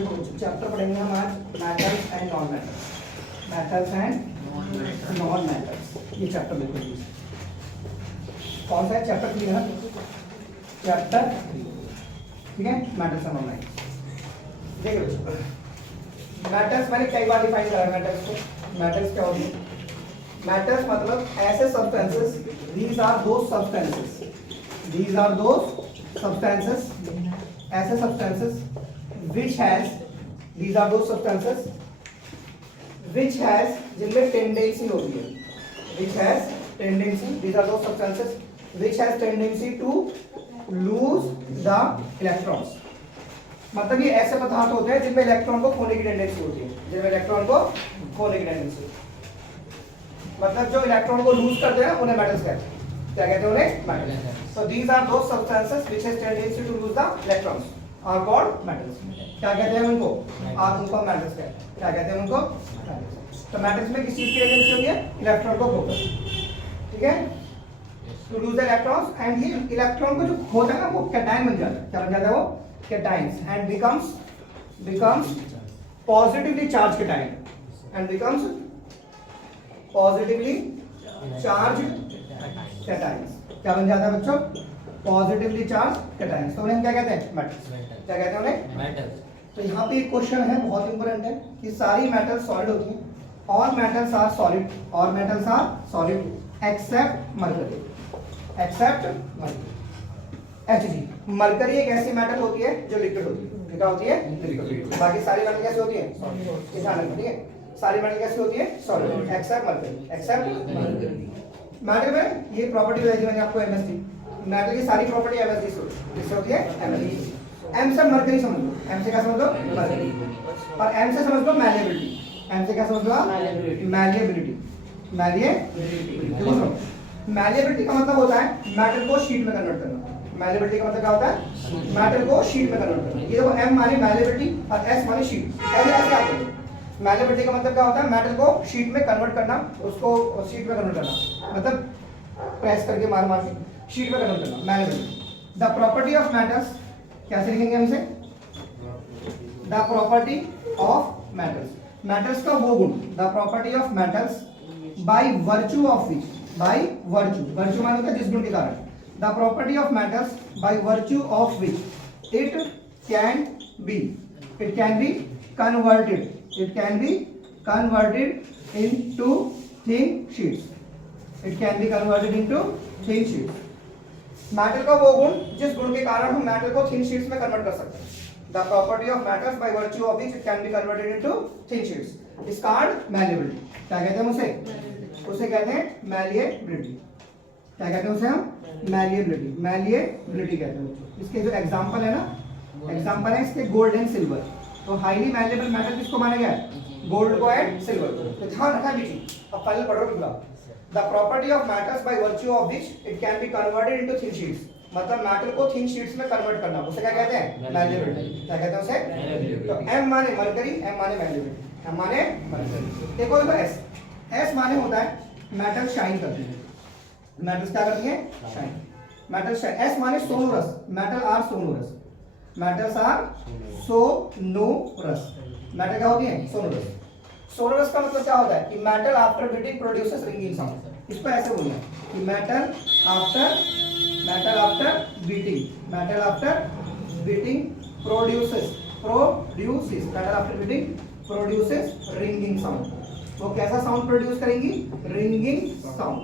Chapter पढ़ेंगे हम आज matters and non metals, matters and non metals. ये चैप्टर बिल्कुल कौन सा है? चैप्टर 3 है ना, चैप्टर 3, ठीक है। Matters and non metals. देखिए बच्चों, मैटर्स मैंने कई बार डिफाइन करा है मैटर्स को। मैटर्स क्या होती है? मैटर्स मतलब ऐसे substances, these are those substances, these are those substances, ऐसे substances which has, these are those substances which has, जिनमें टेंडेंसी होती है, which has tendency, these are those substances which has tendency to lose the electrons। मतलब ये ऐसे पदार्थ होते हैं जिनमें इलेक्ट्रॉन को खोने की टेंडेंसी होती है, जिनमें इलेक्ट्रॉन को खोने की टेंडेंसी होती है। मतलब जो इलेक्ट्रॉन को लूज करते हैं उन्हें मेटल्स कहते हैं। क्या कहते हैं उन्हें? Metals. So these are those substances which has tendency to lose the electrons are called metals। क्या कहते हैं उनको? आप उनको मेटल्स कहते हैं। क्या कहते हैं उनको? मेटल्स। तो मेटल्स में किस चीज की टेंडेंसी होती है? इलेक्ट्रॉन को खोकर, ठीक है, to lose the electrons. And ये इलेक्ट्रॉन को जो खोता है ना वो कैटायन बन जाता है। क्या बन जाता है वो? Cations. And becomes positively charge cation, and becomes positively charge cations. क्या बन जाता है बच्चों? Positively charge cations. तो उन्हें क्या कहते हैं? मेटल्स। क्या कहते हैं उन्हें? मेटल्स। तो यहाँ पे एक क्वेश्चन है, बहुत इंपॉर्टेंट है, कि सारी मेटल्स सॉलिड होती हैं। All metals are solid, all metals are solid except mercury, except mercury. Hg, mercury एक ऐसी मेटल होती है जो लिक्विड होती है। क्या होती है? लिक्विड। बाकी सारी मेटल कैसी होती है? सॉलिड। ध्यान रखना, ठीक है। सारी मेटल कैसी होती है? Solid except mercury, except mercury. Metal में ये प्रॉपर्टी बताई थी मैंने आपको, एमएसटी। मेटल की सारी प्रॉपर्टी एमएसडी से होती है, एमएसडी। एम से मरकरी समझ लो, एम से क्या समझ लो? मरकरी। और एम से समझ लो मैलिएबिलिटी। एम से क्या समझ लो? मैलिएबिलिटी। मैलिएबिलिटी का मतलब होता है मेटल को शीट में कन्वर्ट करना। मैलिएबिलिटी का मतलब क्या होता है? मेटल को शीट में कन्वर्ट करना। ये देखो, एम माने मैलिएबिलिटी और एस माने शीट। कैसे आप करोगे? मैलिएबिलिटी का मतलब क्या होता है? मेटल को शीट में कन्वर्ट करना, उसको शीट में कन्वर्ट करना, मतलब प्रेस करके मार मार के शीट में कन्वर्ट करना, malleability. The property of metals, कैसे लिखेंगे हम इसे? The property of metals, metals का वो गुण, the property of metals by virtue of which, by virtue, virtue माने होता है जिस गुण के कारण, the property of metals by virtue of which it can be converted, it can be converted into thin sheets, it can be converted into thin sheets। Metal का वो गुण जिस गुण के कारण हम मेटल को थिन शीट्स में कन्वर्ट कर सकते हैं। The property of metals by virtue of which it can be converted into thin sheets is called malleability. क्या कहते हैं उसे कहते हैं मैलिएबिलिटी। क्या कहते हैं उसे हम? मैलिएबिलिटी, मैलिएबिलिटी कहते हैं। इसके जो एग्जांपल है ना, एग्जांपल है इसके गोल्ड एंड सिल्वर। तो हाईली मैलिएबल मेटल किसको माना गया है? गोल्ड को एंड सिल्वर। तो ध्यान रखना बेटी, अब फाइनल पढ़ो बिल्कुल। The property of metals by virtue of which it can be converted into thin sheets, मतलब मेटल को थिन शीट्स में कन्वर्ट करना, उसे क्या कहते हैं? मैलिएबिलिटी। क्या कहते हैं उसे? तो एम माने मरकरी, एम माने मैलिएबिलिटी, एम माने मरकरी। देखो एस, एस माने होता है मेटल शाइन करती है। मेटल्स क्या करती है? शाइन। Metal shine. एस माने sonorous, metal are sonorous, metals are sonorous. Metal क्या होती है? सोनोरस। सोनोरस का मतलब क्या होता है? कि metal after beating produces ringing sound. इसको ऐसे बोलना कि metal after beating produces metal after beating produces ringing sound. वो कैसा साउंड प्रोड्यूस करेंगी? Ringing sound.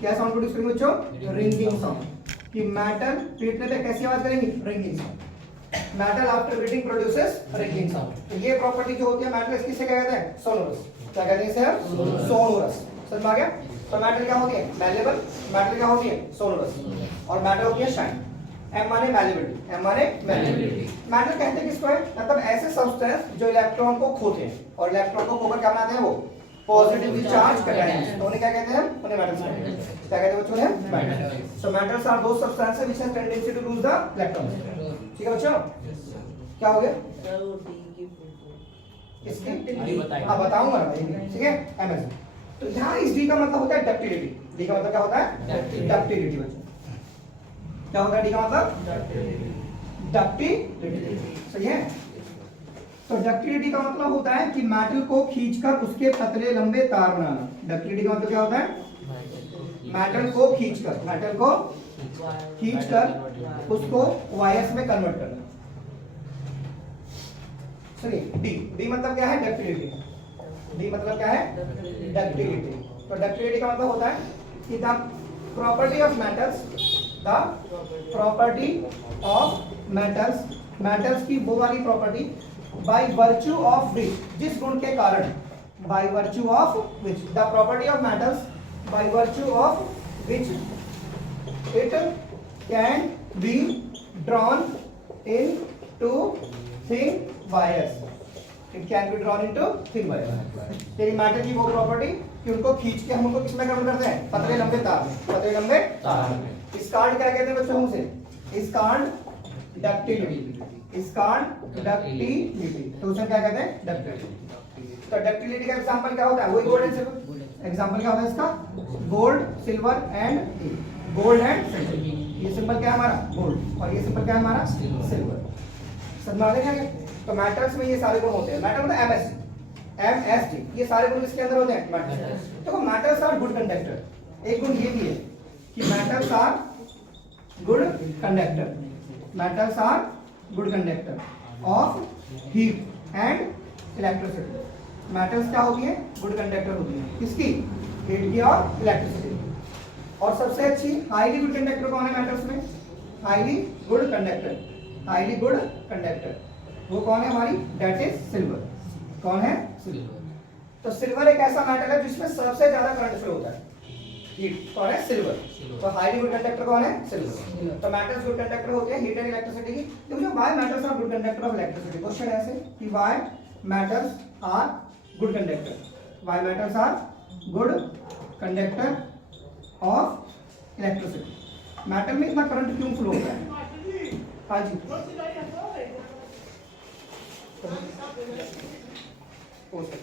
क्या साउंड प्रोड्यूस करेंगे बच्चों? Ringing sound. कि मेटल पीटने पे कैसी आवाज करेंगी? Ringing sound. Metal after beating produces ringing sound. तो ये प्रॉपर्टी जो होती है मेटल, इसकी से क्या कहते हैं? सोनोरस। क्या कहते हैं इसे? सोनोरस। समझ में आ गया? तो मेटल क्या होती है? मैलिएबल। मेटल क्या होती है? सोनोरस। और मेटल होती है शाइन। एम माने मैलिएबिलिटी, एम माने मैलिएबिलिटी। मेटल कहते हैं किसको है? मतलब ऐसे सब्सटेंस जो इलेक्ट्रॉन को खोते हैं और इलेक्ट्रॉन को खोकर क्या बनाते हैं? वो पॉजिटिवली चार्ज कैटायंस। तो उन्हें क्या कहते हैं? उन्हें मेटल्स कहते हैं। क्या कहते हैं बच्चों? उन्हें metals. So metals are those substances which have tendency to lose the electrons. ठीक है बच्चों? क्या हो गया? इसकी अब बताऊंगा ना भाई, ठीक है? एमएस। तो यहाँ इस डी का मतलब होता है डक्टिलिटी। डी का मतलब क्या होता है? डक्टिलिटी। बच्चों क्या होता है डी का मतलब? डक्टिलिटी। सही है? तो डक्टिलिटी का मतलब होता है कि मेटल को खींचकर उसके पतले लंबे तार बनाना। डक्टिलिटी का मतलब क्या होता है? मेटल को खींचकर उसको वायर्स में कन्वर्ट करना। चलिए डी मतलब क्या है? डक्टिलिटी। डी मतलब क्या है? डक्टिलिटी। तो डक्टिलिटी का मतलब होता है कि द प्रॉपर्टी ऑफ मेटल्स की वो वाली property by virtue of which, जिस गुण के कारण, by virtue of which, the property of metals by virtue of which it can be drawn in to thin wires. It can be drawn into thin wires. तेरी matter की वो property कि उनको खींच के हम उनको किसमें कन्वर्ट करते हैं? पतले लंबे तार में। पतले लंबे तार में। इसकार्ड क्या कहते हैं बच्चों उसे? इसकार्ड डक्टिलिटी। इसकार्ड डक्टिलिटी। तो उसे क्या कहते हैं? डक्टिलिटी। तो डक्टिलिटी का एग्जांपल क्या होता है? वही गोल्ड एंड सिल्वर। एग्जांपल क्या होता है इसका? Gold, silver and gold and silver. ये सिंबल क्या है हमारा? गोल्ड। और ये सिंबल क्या है हमारा? सिल्वर। समझ में आ गया? तो मेटल्स में ये सारे गुण होते हैं। मेटल मतलब MST, ये सारे गुण किसके अंदर होते हैं? मेटल्स। देखो मेटल्स आर गुड कंडक्टर। एक गुण ये भी है कि metals are good conductor. Metals are good conductor of heat and electricity. Metals क्या होती है? गुड कंडक्टर होती है। किसकी? हीट की और इलेक्ट्रिसिटी। और सबसे अच्छी हाईली गुड कंडक्टर कौन है मेटल्स में? हाईली गुड कंडक्टर वो कौन है हमारी? That is silver. कौन है? सिल्वर। तो सिल्वर एक ऐसा मेटल है जिसमें सबसे ज्यादा करंट फ्लो होता है। हीट कौन है? सिल्वर। तो हाईली गुड कंडक्टर कौन है? सिल्वर। तो मेटल्स गुड कंडक्टर होते हैं हीट एंड इलेक्ट्रिसिटी की। देखो why metals are good conductor of electricity. Question ऐसे कि why metals are good conductor, why metals are good conductor of electricity. Metal में इतना करंट क्यों फ्लो होता है? हाँ जी हो सकता है।